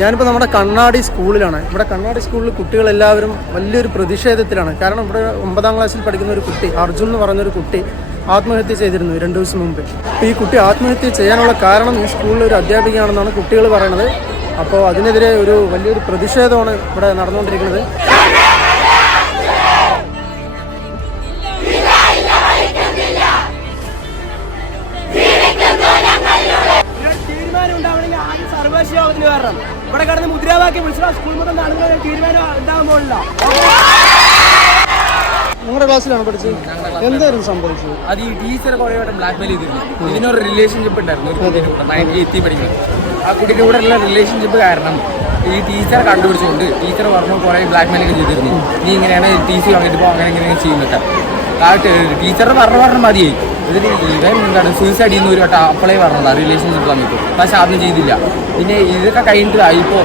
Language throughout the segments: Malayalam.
ഞാനിപ്പോൾ നമ്മുടെ കണ്ണാടി സ്കൂളിലാണ്. ഇവിടെ കണ്ണാടി സ്കൂളിൽ കുട്ടികളെല്ലാവരും വലിയൊരു പ്രതിഷേധത്തിലാണ്. കാരണം ഇവിടെ ഒമ്പതാം ക്ലാസ്സിൽ പഠിക്കുന്ന ഒരു കുട്ടി അർജുൻ എന്ന് പറഞ്ഞൊരു കുട്ടി ആത്മഹത്യ ചെയ്തിരുന്നു രണ്ടു ദിവസം മുമ്പ്. ഈ കുട്ടി ആത്മഹത്യ ചെയ്യാനുള്ള കാരണം ഈ സ്കൂളിൽ ഒരു അധ്യാപികയാണെന്നാണ് കുട്ടികൾ പറയണത് അപ്പോൾ അതിനെതിരെ ഒരു വലിയൊരു പ്രതിഷേധമാണ് ഇവിടെ നടന്നുകൊണ്ടിരിക്കുന്നത്. ഉണ്ടാവണമെങ്കിൽ കാരണം. ഇവിടെ കിടന്ന് മുദ്രാവാക്യം വിളിച്ചാൽ സ്കൂൾ മുതൽ നടന്ന തീരുമാനം ഉണ്ടാകാൻ നിങ്ങളുടെ ക്ലാസ്സിലാണ് പഠിച്ചത്? എന്തായിരുന്നു സംഭവിച്ചത്? അത് ഈ ടീച്ചർ കുറെ വട്ടം ബ്ലാക്ക് മെയിൽ ചെയ്തിരുന്നു. ഇതിനൊരു റിലേഷൻഷിപ്പ് ഉണ്ടായിരുന്നു. ഒരു കുട്ടീന്റെ കൂടെ നയന്റി എത്തി പഠിക്കുന്നത് ആ കുട്ടീന്റെ കൂടെ ഉള്ള റിലേഷൻഷിപ്പ് കാരണം ഈ ടീച്ചറെ കണ്ടുപിടിച്ചുകൊണ്ട് ടീച്ചർ പറഞ്ഞു കുറേ ബ്ലാക്ക് മെയിലൊക്കെ ചെയ്തിരുന്നു. നീ ഇങ്ങനെയാണ് ടി സി വാങ്ങിയിട്ട് പോ അങ്ങനെ ഇങ്ങനെ ചെയ്യുന്നൊക്കെ. ആ ടീച്ചർ പറഞ്ഞു പറഞ്ഞു മതിയായി. ഇതിന് ഇവൻ എന്താണ്? സൂയിസൈഡ് ചെയ്യുന്ന ഒരു വട്ടം അപ്പോളേ പറഞ്ഞതാണ് റിലേഷൻഷിപ്പ് സമയത്ത് പക്ഷെ അതൊന്നും ചെയ്തില്ല. പിന്നെ ഇതൊക്കെ കഴിഞ്ഞിട്ട് ഇപ്പോൾ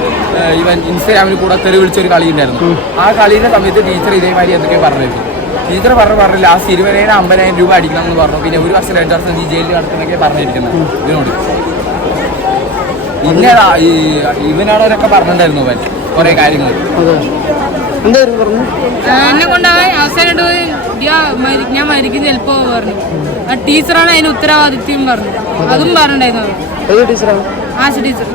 ഇവൻ ഇൻസ്റ്റാഗ്രാമിൽ കൂടെ തെറി വിളിച്ചൊരു കളി ഉണ്ടായിരുന്നു. ആ കളിയുടെ സമയത്ത് ടീച്ചർ ഇതേമാതിരി എന്തൊക്കെ പറഞ്ഞിരുന്നു. ടീച്ചർ പറഞ്ഞു പറഞ്ഞു ലാസ്റ്റ് ഇരുപതിനായിരം അമ്പതിനായിരം രൂപ അടിക്കണം എന്ന് പറഞ്ഞു. പിന്നെ ഒരു വർഷം രണ്ട് വർഷം ഈ ജയിലിൽ കിടക്കുന്നൊക്കെ പറഞ്ഞിരിക്കുന്നത് ഇതിനോട്. ഇന്നേതാ ഈ ഇവനോടൊക്കെ പറഞ്ഞിട്ടുണ്ടായിരുന്നു അവൻ. കുറേ കാര്യങ്ങൾ എന്തായിരുന്നു പറഞ്ഞു? എന്നെ കൊണ്ട് അവസാനം ഞാൻ മരിക്കും ചിലപ്പോ പറഞ്ഞു. ആ ടീച്ചറാണ് അതിന് ഉത്തരവാദിത്യം പറഞ്ഞു. അതും. പറഞ്ഞിട്ടുണ്ടായിരുന്നു. ആശ ടീച്ചർ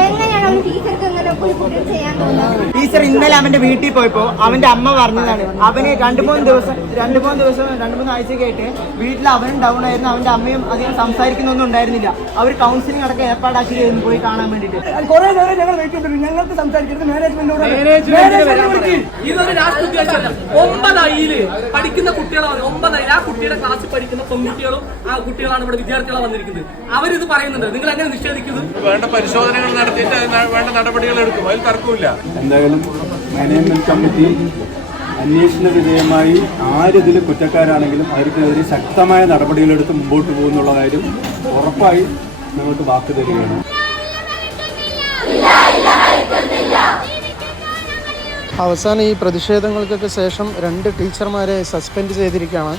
എങ്ങനെയാണ് ഒരു ടീച്ചർക്ക് ഇങ്ങനെ ഒരു കുട്ടി ചെയ്യാൻ തോന്നുന്നത് ടീച്ചർ ഇന്നലെ അവന്റെ വീട്ടിൽ പോയപ്പോ അവന്റെ അമ്മ പറഞ്ഞതാണ് അവന് രണ്ടു മൂന്ന് ദിവസം രണ്ടു മൂന്ന് ദിവസം രണ്ടു മൂന്ന് ആഴ്ച കേട്ട് വീട്ടിൽ അവനും ഡൗൺ ആയിരുന്നു അവന്റെ അമ്മയും അധികം സംസാരിക്കുന്നൊന്നും ഉണ്ടായിരുന്നില്ല. അവർ കൗൺസിലിംഗ് അടക്കം ഏർപ്പാടാക്കി പോയി കാണാൻ വേണ്ടിട്ട്. കുറെ നേരം ഞങ്ങൾ വെയിറ്റ് ഞങ്ങൾക്ക് സംസാരിക്കരുത്. മാനേജ്മെന്റിനോട് ഇതൊരു രാഷ്ട്രീയ ഉദ്ദേശമല്ല ഒമ്പതായിൽ പഠിക്കുന്ന കുട്ടികളാണ് ഒമ്പതായി ആ കുട്ടിയുടെ ക്ലാസ്സിൽ പഠിക്കുന്ന പെൺകുട്ടികളും ആ കുട്ടികളാണ് ഇവിടെ വിദ്യാർത്ഥികളാണ് വന്നിരിക്കുന്നത്. അവരിത് പറയുന്നുണ്ട്. നിങ്ങൾ എങ്ങനെ നിഷേധിക്കുന്നു? വേണ്ട പരിശോധനകൾ നടത്തിയിട്ട് വേണ്ട നടപടികൾ എടുക്കും. അതിൽ തർക്കമില്ല എന്തായാലും മാനേജ്മെന്റ് കമ്മിറ്റി അന്വേഷണ വിധേയമായി ആരിതിൽ കുറ്റക്കാരാണെങ്കിലും അവർക്കെതിരെ ശക്തമായ നടപടികളെടുത്ത് മുമ്പോട്ട് പോകുന്നുള്ള കാര്യം ഉറപ്പായി നിങ്ങൾക്ക് വാക്ക് തരികയാണ്. അവസാനം ഈ പ്രതിഷേധങ്ങൾക്കൊക്കെ ശേഷം രണ്ട് ടീച്ചർമാരെ സസ്പെൻഡ് ചെയ്തിരിക്കുകയാണ്.